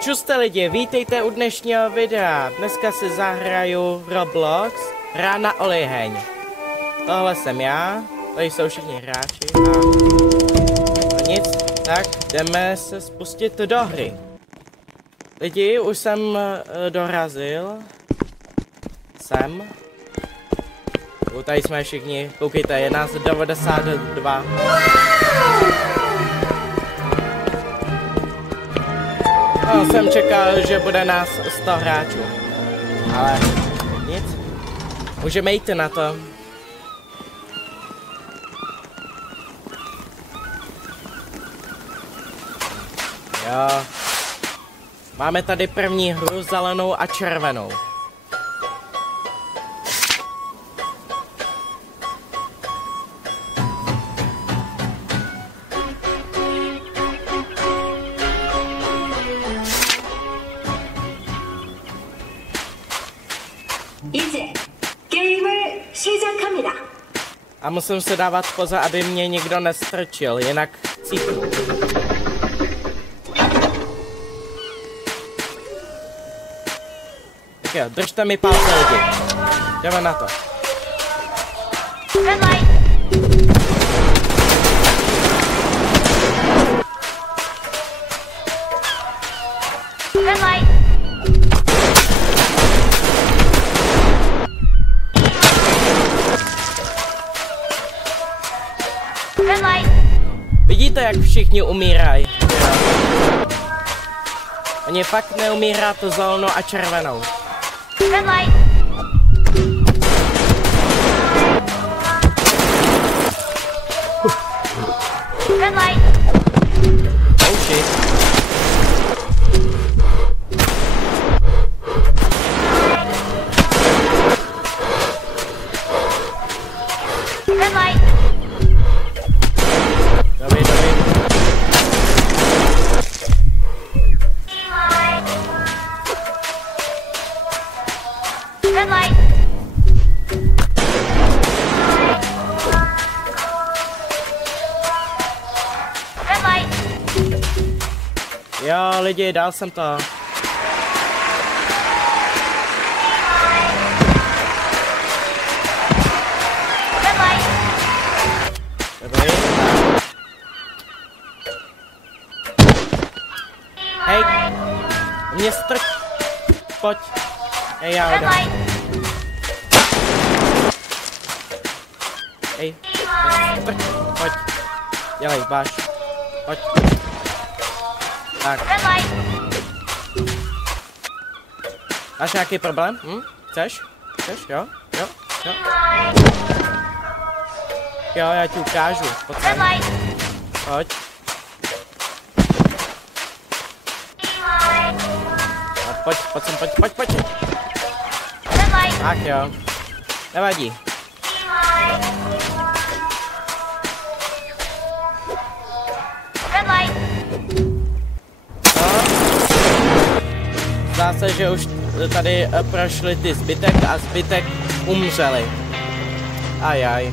Čuste lidi, vítejte u dnešního videa. Dneska si zahraju Roblox, hra na oliheň. Tohle jsem já, tady jsou všichni hráči a nic, tak jdeme se spustit do hry. Lidi, už jsem dorazil. Sem. Tady jsme všichni, koukejte, je nás 92. No, jsem čekal, že bude nás 100 hráčů. Ale nic. Můžeme jít na to. Jo. Máme tady první hru zelenou a červenou. A musím se dávat pozor, aby mě nikdo nestrčil, jinak cípnu. Tak jo, držte mi palce lidi. Jdeme na to. Vidíte, jak všichni umírají? Oni fakt neumírá to zelenou a červenou. Oh shit. Jo, lidi, dal jsem to. Dobrý. Hej, mě strč. Pojď. Hej, já odem. Hej, strč. Pojď. Dělej, báš. Pojď. Tak. Máš nějaký problém? Chceš? Chceš? Jo? Jo? Jo? Jo, já ti ukážu. Pojď sem. Pojď. Pojď sem, pojď. Tak jo. Nevadí. Zdá se, že už tady prošli ty zbytek a zbytek umřeli. Ajaj.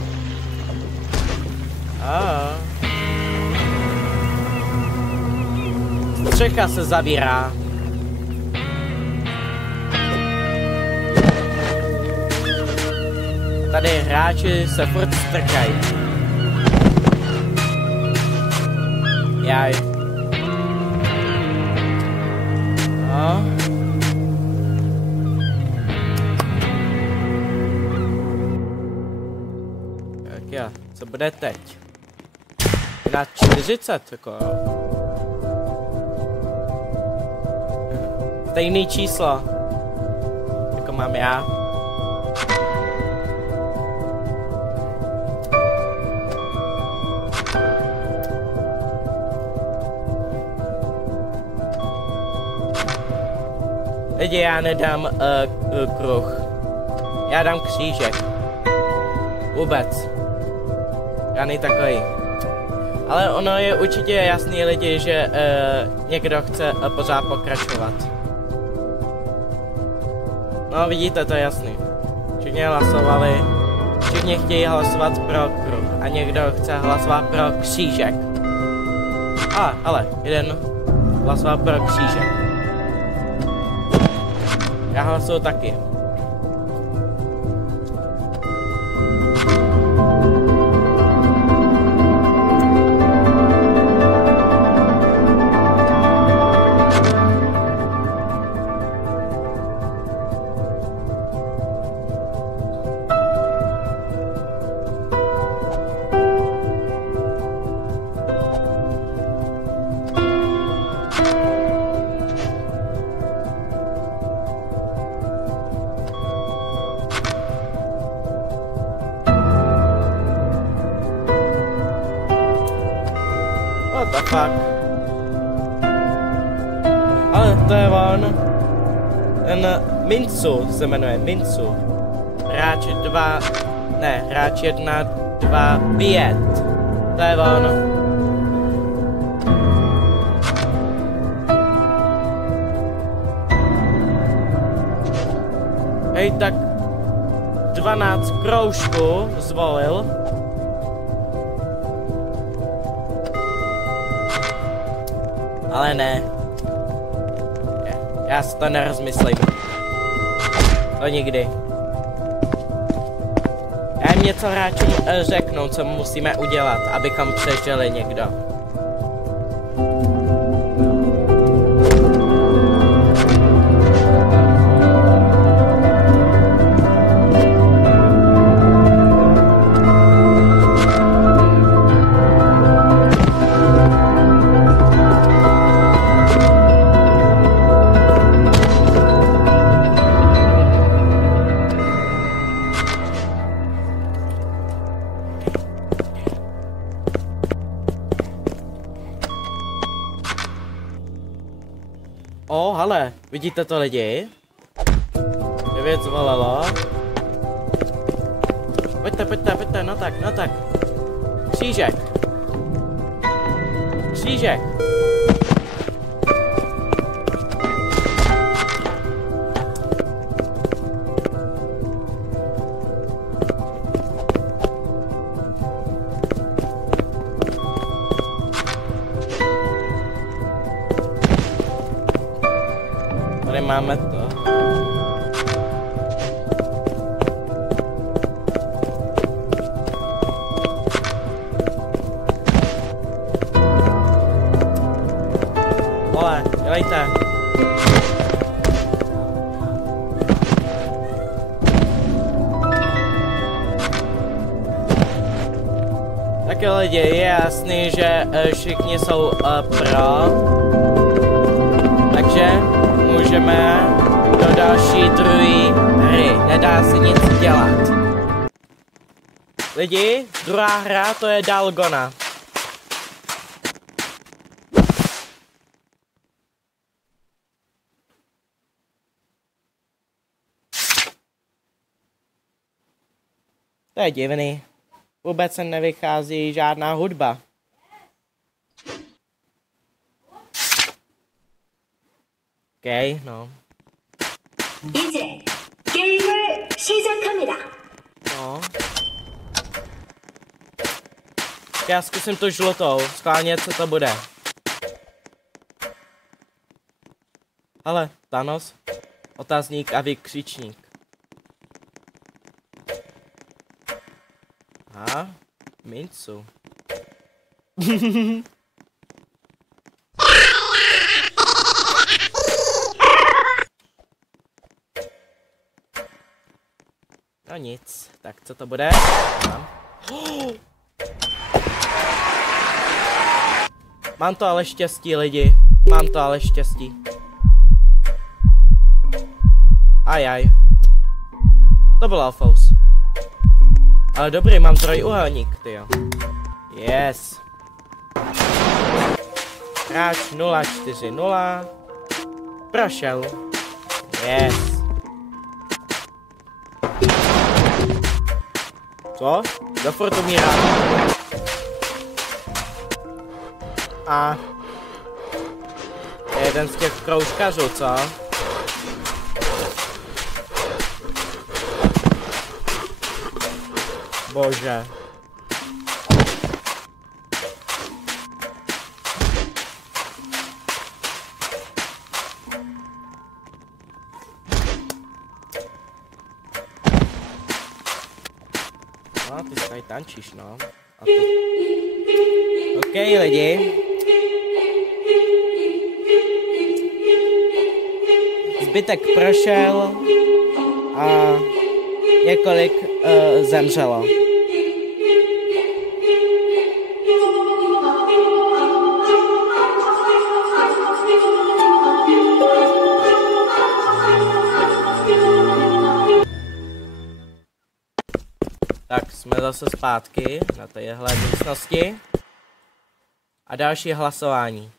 Střecha se zavírá. Tady hráči se furt strkají. Jaj. Tak já, co bude teď? Na 40, jako jo. Stejný číslo, jako mám já. Lidi, já nedám kruh. Já dám křížek. Vůbec. Žádný takový. Ale ono je určitě jasný lidi, že někdo chce pořád pokračovat. No vidíte, to je jasný. Všichni hlasovali. Všichni chtějí hlasovat pro kruh. A někdo chce hlasovat pro křížek. Ale jeden hlasoval pro křížek. Já hlasuju taky. What the fuck? Ale to je on. Ten Mincu se jmenuje Mincu. Hráč 2, ne, hráč 1, 2, 5. To je on. Hej, tak 12 kroužků zvolil. Ale ne. Já si to nerozmyslím. To nikdy. Já jim něco hráčům řeknu, co musíme udělat, abychom přežili někdo. O, hele, vidíte to lidi? 9 zvolilo. Pojďte, no tak. Křížek. Křížek. Tady máme to. Vole, dělejte. Tak jo lidi, je jasný, že všichni jsou pro. Takže můžeme do další druhé hry. Nedá se nic dělat. Lidi, druhá hra to je Dalgona. To je divný. Vůbec se nevychází žádná hudba. OK, no. No. Já zkusím tu žlutou, schválně co to bude. Ale, Thanos, otazník a vykřičník. A, Mincu. No nic, tak co to bude? Mám to ale štěstí lidi, mám to ale štěstí. Ajaj. To byl Alfous. Ale dobrý, mám trojúhelník, tyjo. Yes. Hráč 040. Prošel. Yes. Co? Do furt umírá. A je jeden z těch kroužkařů, co? Bože. No, ty tady tančíš, no. A to... OK, lidi. Zbytek prošel a několik zemřelo. Tak jsme zase zpátky na téhle místnosti a další hlasování.